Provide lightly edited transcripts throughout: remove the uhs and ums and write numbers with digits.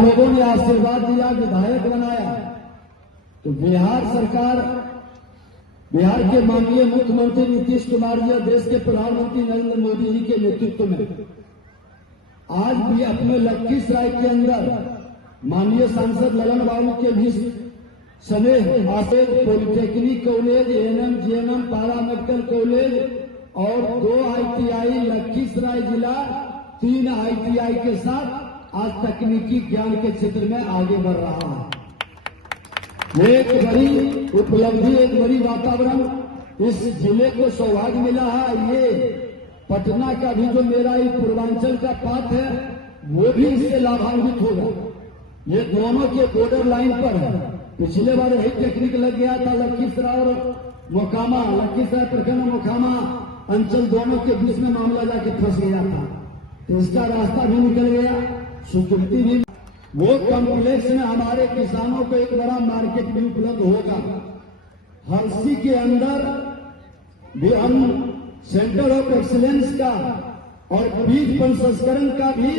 लोगों ने आशीर्वाद दिया, विधायक बनाया, तो बिहार सरकार, बिहार के माननीय मुख्यमंत्री नीतीश कुमार जी और देश के प्रधानमंत्री नरेंद्र मोदी जी के नेतृत्व में आज भी अपने लखीसराय के अंदर माननीय सांसद ललन बाबू के भी समेत Apet polytechnic college, ANM, GNM, पारा मेडिकल कॉलेज और 2 ITI लखीसराय जिला 3 ITI के साथ आज तकनीकी ज्ञान के क्षेत्र में आगे बढ़ रहा है। एक बड़ी उपलब्धि, एक बड़ी वातावरण इस जिले को सौभाग्य मिला है। ये पटना का भी जो मेरा ये पूर्वांचल का पाठ है वो भी इससे लाभान्वित होगा। ये दोनों के बॉर्डर लाइन पर है। पिछले बार यही टेक्निक लग गया था लखीसराय और मोकामा, लखीसराय प्रखंड मोकामा अंचल दोनों के बीच में मामला जाके फंस गया था, तो इसका रास्ता भी निकल गया, स्वीकृति भी। वो कॉम्प्लेक्स में हमारे किसानों को एक बड़ा मार्केट भी उपलब्ध होगा। हर्षी के अंदर भी हम सेंटर ऑफ एक्सीलेंस का और बीज प्रसंस्करण का भी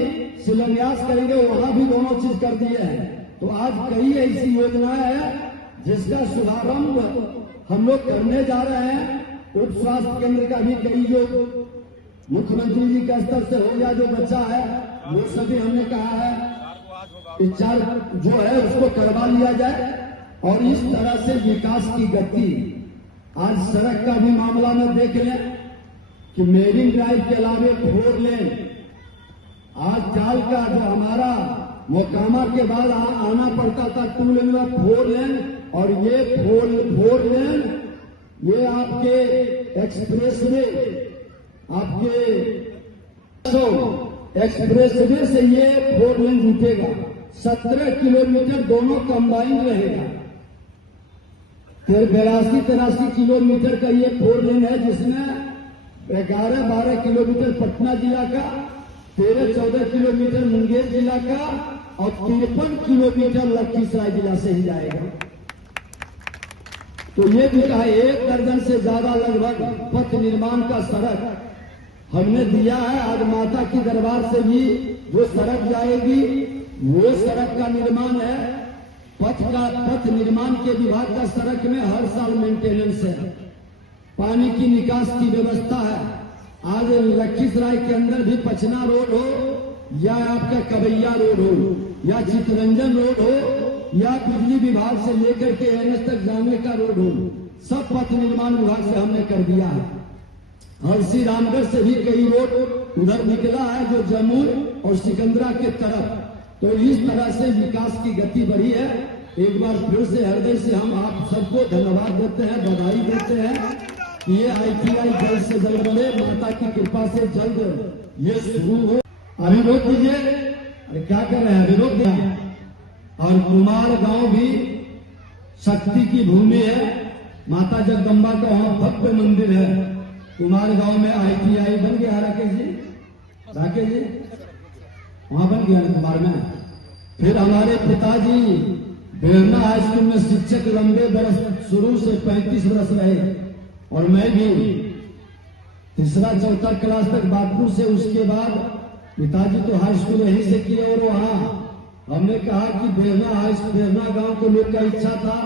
शिलान्यास करेंगे, वहां भी दोनों चीज कर दिए हैं। तो आज कई ऐसी योजनाएं हैं जिसका शुभारंभ हम लोग करने जा रहे हैं। उप स्वास्थ्य केंद्र का भी कई जो मुख्यमंत्री जी के स्तर से हो गया, जो बच्चा है वो सभी हमने कहा है कि 4 जो है उसको करवा लिया जाए। और इस तरह से विकास की गति, आज सड़क का भी मामला में देख लें कि मेरिन ड्राइव के अलावे 4 लेन, आज चाल का जो हमारा मोकामा के बाद आना पड़ता था 2 लेन में 4 लेन, और ये 4 लेन ये आपके एक्सप्रेस वे, आपके एक्सप्रेस वे से ये 4 लेन जुटेगा। 17 किलोमीटर दोनों कंबाइंड रहेगा। फिर 82-83 किलोमीटर का ये 4 लेन है, जिसमें 11-12 किलोमीटर पटना जिला का, 13-14 किलोमीटर मुंगेर जिला का और 53 किलोमीटर लखीसराय जिला से ही जाएगा। तो ये भी कहा 1 दर्जन से ज्यादा लगभग पथ निर्माण का सड़क हमने दिया है। आज माता की दरबार से भी जो सड़क जाएगी वो सड़क का निर्माण है। पथ निर्माण के विभाग का सड़क में हर साल मेंटेनेंस है। पानी की निकास की व्यवस्था है। आज लखीसराय के अंदर भी पचना रोड हो या आपका कबैया रोड हो या चितरंजन रोड हो या बिजली विभाग से लेकर के NS तक जाने का रोड हो, सब पथ निर्माण विभाग से हमने कर दिया है। हरसी रामगढ़ से भी कई रोड उधर निकला है जो जम्मू और सिकंदरा के तरफ। तो इस तरह से विकास की गति बढ़ी है। एक बार फिर से हृदय से हम आप सबको धन्यवाद देते हैं, बधाई देते हैं कि ये ITI जल्द से जल्द बने, माता की कृपा से जल्द ये शुरू हो। अभी रोक दीजिए, अरे क्या कर रहे हैं, अभी रोक दिया। और कुमार गांव भी शक्ति की भूमि है, माता जगदम्बा का वहां भव्य मंदिर है। कुमार गांव में ITI बन गया। राकेश जी वहां बन गया कुमार में। फिर हमारे पिताजी बेरना हाई स्कूल में शिक्षक लंबे बरस, शुरू से 35 वर्ष रहे, और मैं भी 3रा-4था क्लास तक बागपुर से। उसके बाद पिताजी तो हाई स्कूल यहीं से किए, और वहां हमने कहा कि बेरना गांव के लोग का इच्छा था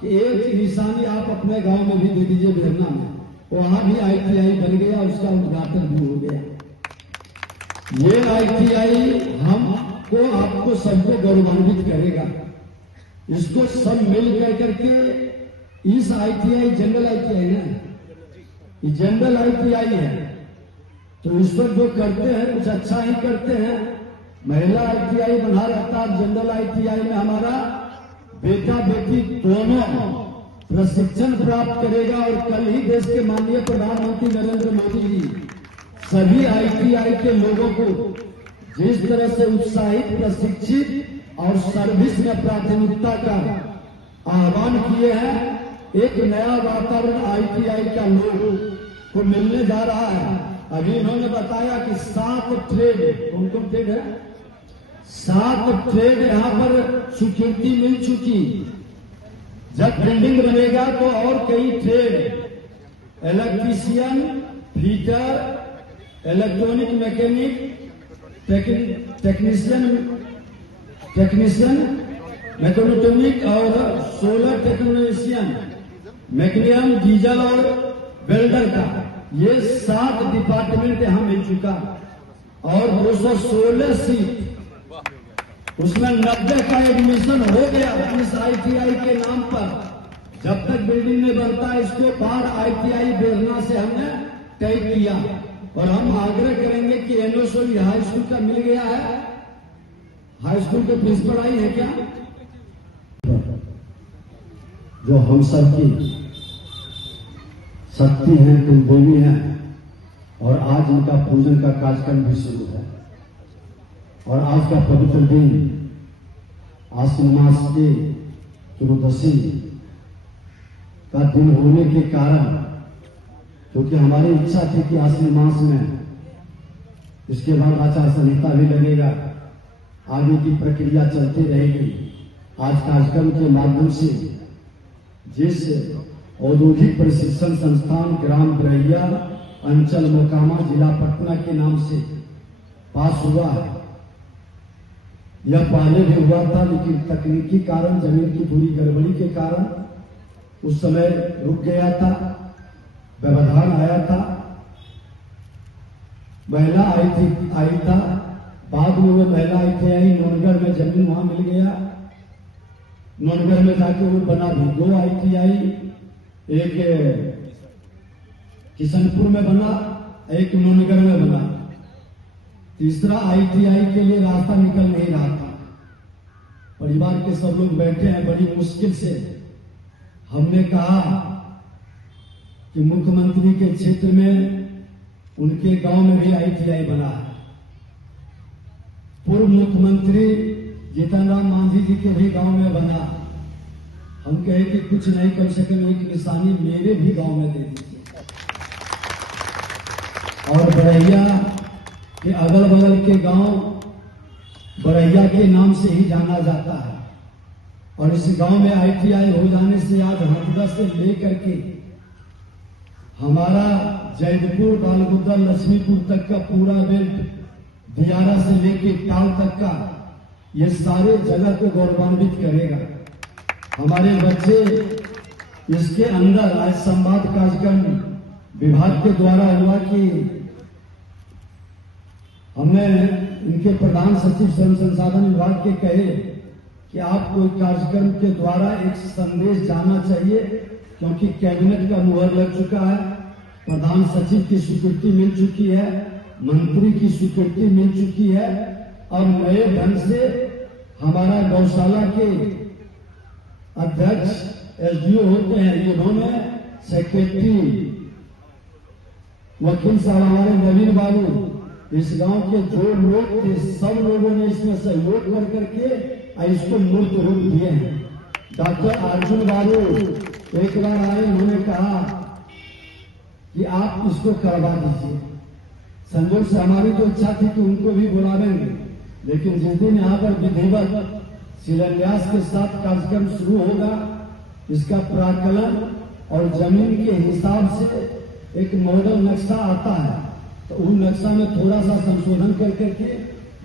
कि एक निशानी आप अपने गांव में भी दे दीजिए बेरना में। वहां भी ITI बन गया, उसका उद्घाटन भी हो गया। ये ITI हमको, आपको सबको गौरवान्वित करेगा। इसको सब मिल करके इस ITI जनरल ITI है, जनरल ITI है, तो इस पर जो करते हैं कुछ अच्छा ही करते हैं। महिला ITI बना रहता है। जनरल ITI में हमारा बेटा बेटी दोनों प्रशिक्षण प्राप्त करेगा। और कल ही देश के माननीय प्रधानमंत्री नरेंद्र मोदी जी सभी ITI के लोगों को जिस तरह से उत्साहित, प्रशिक्षित और सर्विस में प्राथमिकता का आह्वान किए हैं, एक नया वातावरण ITI का लोगों को मिलने जा रहा है। अभी इन्होंने बताया कि 7 ट्रेड, कौन ट्रेड है, 7 ट्रेड यहाँ पर स्वीकृति मिल चुकी। जब बिल्डिंग बनेगा तो और कई trade, electrician, fitter, electronic mechanic, technician technician, mechatronic और सोलर टेक्नीशियन, मैकेनियम, डीजल और वेल्डर का, ये 7 डिपार्टमेंट यहां मिल चुका और 216 सीट, उसमें 90 का एडमिशन हो गया इस ITI के नाम पर। जब तक बिल्डिंग में बनता है इसको बाहर ITI बेरना से हमने तय किया और हम आग्रह करेंगे कि NSOE हाई स्कूल का मिल गया है, हाई स्कूल के प्रिंसिपल आई है क्या, जो हम सबकी शक्ति है, तुम देवी हैं, और आज इनका पूजन का कार्यक्रम भी शुरू है। और आज का पवित्र दिन आश्विन मास के त्रयोदशी का दिन होने के कारण, क्योंकि हमारी इच्छा थी कि आश्विन मास में इसके बाद आचार संहिता भी लगेगा, आगे की प्रक्रिया चलती रहेगी। आज कार्यक्रम के माध्यम से जिस औद्योगिक प्रशिक्षण संस्थान ग्राम बरैया अंचल मोकामा जिला पटना के नाम से पास हुआ है, यह पहले भी हुआ था, लेकिन तकनीकी कारण, जमीन की थोड़ी गड़बड़ी के कारण उस समय रुक गया था, व्यवधान आया था, महिला आई था, बाद में वो महिला ITI नौनगढ़ में जमीन वहां मिल गया, नौनगढ़ में जाके वो बना भी 2 ITI, एक किशनपुर में बना, एक नौनगढ़ में बना, तीसरा ITI के लिए रास्ता निकल नहीं रहा था। परिवार के सब लोग बैठे हैं, बड़ी मुश्किल से हमने कहा कि मुख्यमंत्री के क्षेत्र में उनके गांव में भी ITI बना है। पूर्व मुख्यमंत्री जीतन राम मांझी जी के भी गांव में बना। हम कहे कि कुछ नहीं, कम से कम एक निशानी मेरे भी गांव में दे दीजिए। और बरैया के अगल बगल के गांव बरैया के नाम से ही जाना जाता है, और इस गांव में ITI हो जाने से आज हथुआ से लेकर के हमारा जैदपुर, बालगुद्दा, लक्ष्मीपुर तक का पूरा बेल्ट, दियारा से लेके टाल तक का, ये सारे जगह को गौरवान्वित करेगा। हमारे बच्चे इसके अंदर आज संवाद कार्यक्रम विभाग के द्वारा हुआ कि हमने इनके प्रधान सचिव श्रम संसाधन विभाग के कहे कि आपको कार्यक्रम के द्वारा एक संदेश जाना चाहिए, क्योंकि कैबिनेट का मुहर लग चुका है, प्रधान सचिव की स्वीकृति मिल चुकी है, मंत्री की स्वीकृति मिल चुकी है, और नए ढंग से हमारा गौशाला के अध्यक्ष SDO होते हैं, इन्होंने सेक्रेटरी वकील साहब हमारे नवीन बाबू, इस गांव के जो लोग थे सब लोगों ने इसमें सहयोग कर करके इसको मूर्त रूप दिए हैं। डॉक्टर अर्जुन बाबू एक बार आए, उन्होंने कहा कि आप इसको करवा दीजिए। संजोग से हमारी तो इच्छा थी कि उनको भी बुलावेंगे, लेकिन जिस दिन यहाँ पर विधिवत शिलान्यास के साथ कार्यक्रम शुरू होगा, इसका प्राकलन और जमीन के हिसाब से एक मॉडल नक्शा आता है, तो उन नक्शा में थोड़ा सा संशोधन कर करके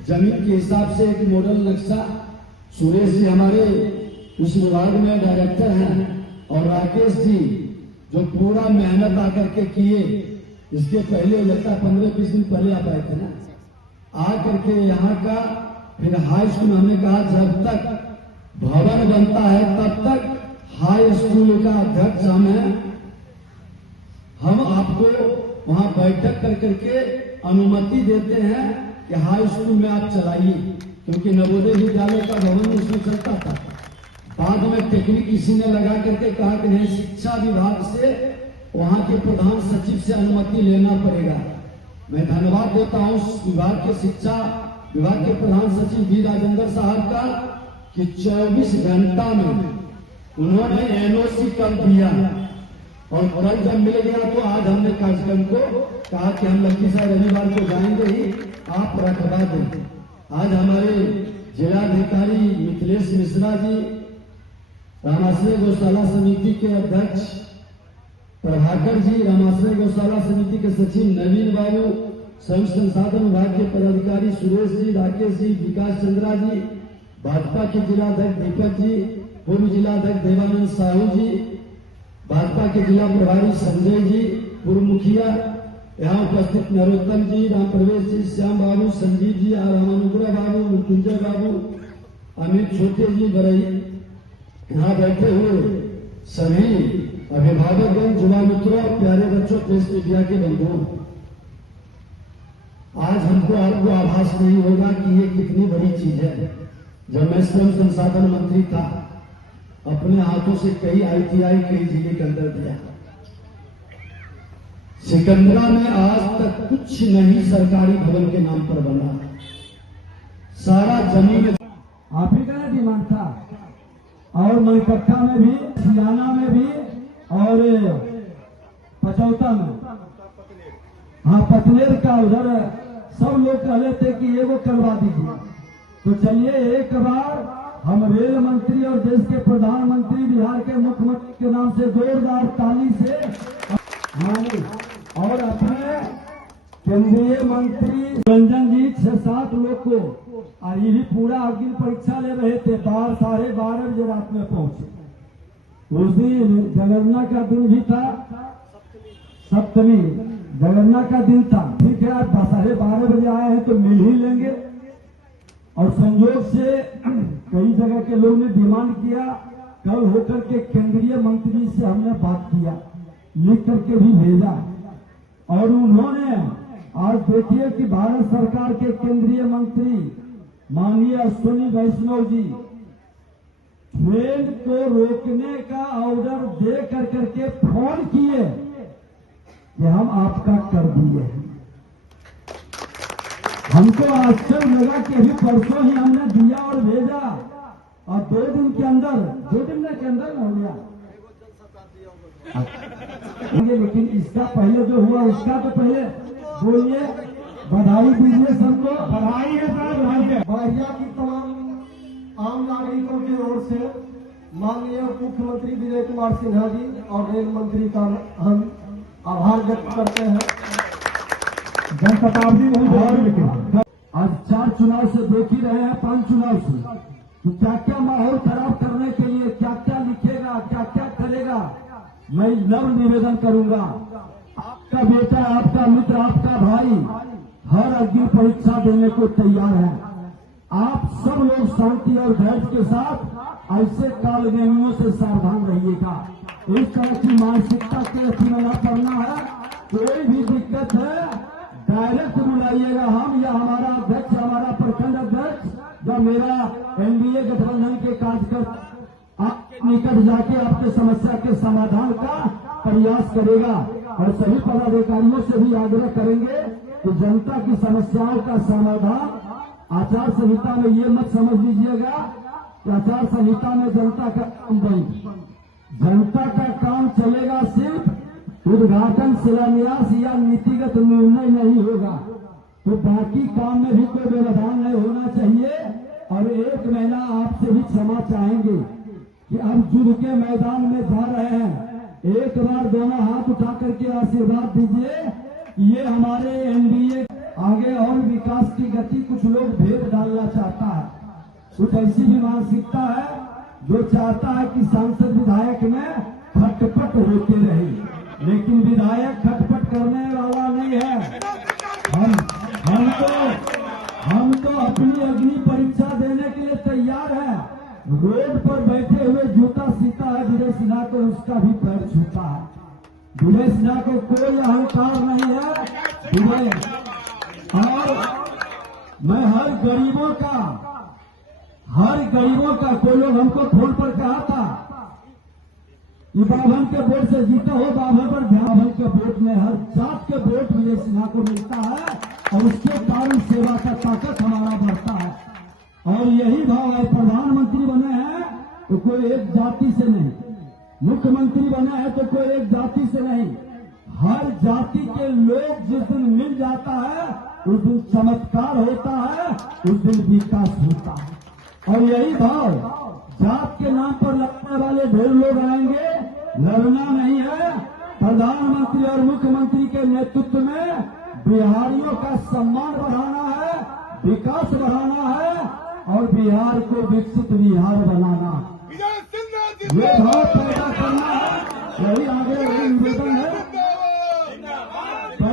जमीन के हिसाब से एक मॉडल नक्शा, सुरेश जी हमारे उस विभाग में डायरेक्टर हैं, और राकेश जी जो पूरा मेहनत आकर के किए, इसके पहले लगता 15-20 दिन पहले आप आए थे ना, आकर के यहाँ का फिर हाई स्कूल, हमने कहा जब तक भवन बनता है तब तक हाई स्कूल का अध्यक्ष हम आपको वहां बैठक कर करके अनुमति देते हैं कि हाई स्कूल में आप चलाइए, क्योंकि नवोदय विद्यालय का भवन उसमें चलता था। बाद में टेक्निक किसी ने लगा करके कहा कि नहीं, शिक्षा विभाग से वहां के प्रधान सचिव से अनुमति लेना पड़ेगा। मैं धन्यवाद देता हूं विभाग के शिक्षा विभाग के प्रधान सचिव वी राजेंद्र साहब का कि 24 घंटा में उन्होंने NOC कर दिया, और कल जब मिल गया तो आज हमने कार्यक्रम को कहा कि हम लखीसराय रविवार को जाएंगे ही, आप रखवा दें। आज हमारे जिलाधिकारी मिथिलेश मिश्रा जी, रामाश्रय गौशाला समिति के अध्यक्ष प्रभाकर जी, रामाश्रय गौशाला समिति के सचिव नवीन बाबू, श्रम संसाधन विभाग के पदाधिकारी सुरेश जी, राकेश जी, विकास चंद्रा जी, भाजपा के जिलाध्यक्ष दीपक जी, पूर्व जिलाध्यक्ष देवानंद साहू जी, भाजपा के जिला प्रभारी संजय जी, पूर्व मुखिया, यहाँ उपस्थित नरोत्तम जी, राम प्रवेश जी, श्याम बाबू, संजीव जी, रामानुग्रह बाबू, मृत्युंजय बाबू, अमित छोटे जी, बरई, यहाँ बैठे हुए सभी अभिभावकगण, युवा मित्रों, प्यारे बच्चों, प्रेस मीडिया के बंधुओं, आज हमको आपको आभास नहीं होगा कि ये कितनी बड़ी चीज है। जब मैं श्रम संसाधन मंत्री था, अपने हाथों से कई ITI कई जिले के अंदर दिया। सिकंदरा में आज तक कुछ नहीं सरकारी भवन के नाम पर बना, सारा जमीन आप ही का डिमांड था। और मनकट्ठा में भी, सियाना में भी और पचौता में, हाँ पतनेर का उधर सब लोग कह रहे थे कि ये वो करवा दीजिए। तो चलिए एक बार हम रेल मंत्री और देश के प्रधानमंत्री, बिहार के मुख्यमंत्री के नाम से जोरदार ताली से और अपने केंद्रीय मंत्री रंजन जी 6-7 लोग को, और ये भी पूरा अग्नि परीक्षा ले रहे थे। 12-12:30 बजे रात में पहुंचे। उस दिन जनगणना का दिन भी था, सप्तमी जनगणना का दिन था। ठीक है, आप 12:30 बजे आए हैं तो मिल ही लेंगे। और संयोग से कई जगह के लोग ने डिमांड किया, कल होकर के केंद्रीय मंत्री से हमने बात किया, लिख करके भी भेजा। और उन्होंने आज देखिए कि भारत सरकार के केंद्रीय मंत्री माननीय अश्विनी वैष्णव जी ट्रेन को रोकने का ऑर्डर दे करके फोन किए कि हम आपका कर दिए। हमको आश्चर्य लगा कि अभी परसों ही हमने दिया और भेजा, और 2 दिन के अंदर हो गया। लेकिन इसका पहले जो हुआ उसका तो पहले बोलिए, बधाई दीजिए सबको। बधाई है सर। बहरिया की तमाम आम नागरिकों की ओर से माननीय मुख्यमंत्री विजय कुमार सिन्हा जी और रेल मंत्री का हम आभार व्यक्त करते हैं। जनशताब्दी नहीं, आज 4 चुनाव से देख ही रहे हैं, 5 चुनाव से कि क्या क्या माहौल खराब करने के लिए क्या क्या लिखेगा, क्या क्या करेगा। मैं नव निवेदन करूंगा, आपका बेटा, आपका मित्र, आपका भाई हर अग्नि परीक्षा देने को तैयार है। आप सब लोग शांति और धैर्य के साथ ऐसे कालनेमियों से सावधान रहिएगा। इस तरह की मानसिकता के अथी में न पड़ना है। कोई भी दिक्कत है डायरेक्ट बुलाइएगा, हम या हमारा अध्यक्ष, हमारा प्रखंड अध्यक्ष या मेरा NDA गठबंधन के कार्यकर्ता आपके निकट जाके आपके समस्या के समाधान का प्रयास करेगा। और सभी पदाधिकारियों से भी आग्रह करेंगे कि जनता की समस्याओं का समाधान आचार संहिता में ये मत समझ लीजिएगा कि आचार संहिता में जनता का काम नहीं। जनता का काम चलेगा सिर्फ उद्घाटन, शिलान्यास या नीतिगत निर्णय नहीं होगा, तो बाकी काम में भी कोई व्यवधान नहीं होना चाहिए। और एक महीना आपसे भी क्षमा चाहेंगे कि अब युद्ध के मैदान में जा रहे हैं। एक बार दोनों हाथ उठा करके आशीर्वाद दीजिए। ये हमारे NDA आगे और विकास की गति कुछ लोग भेद डालना चाहता है। कुछ ऐसी भी मानसिकता है जो चाहता है कि सांसद विधायक में खटपट होते रहे, लेकिन विधायक खटपट करने वाला नहीं है। हम तो अपनी अग्नि परीक्षा देने के लिए तैयार है। रोड पर बैठे हुए जूता सीता है विजय सिन्हा को, उसका भी पैर छूता है। विजय सिन्हा को कोई अहंकार नहीं है विजय। और मैं हर गरीबों का कोई लोग हमको फोन पर कहा था कि बाभन के वोट से जीता हो, बाभन पर ध्यान। बाभन के वोट में हर जात के वोट विजय सिन्हा को मिलता है और उसके कारण सेवा का ताकत हमारा बढ़ता है। और यही भाव है, प्रधानमंत्री बने हैं तो कोई एक जाति से नहीं, मुख्यमंत्री बने हैं तो कोई एक जाति से नहीं, हर जाति के लोग जिस दिन मिल जाता है उस दिन चमत्कार होता है, उस दिन विकास होता है। और यही भाव, जात के नाम पर लड़ने वाले ढेर लोग आएंगे, लड़ना नहीं है। प्रधानमंत्री और मुख्यमंत्री के नेतृत्व में बिहारियों का सम्मान बढ़ाना है, विकास बढ़ाना है और बिहार को विकसित बिहार बनाना। विजय सिन्हा ये भाव जिंदाबाद। पैदा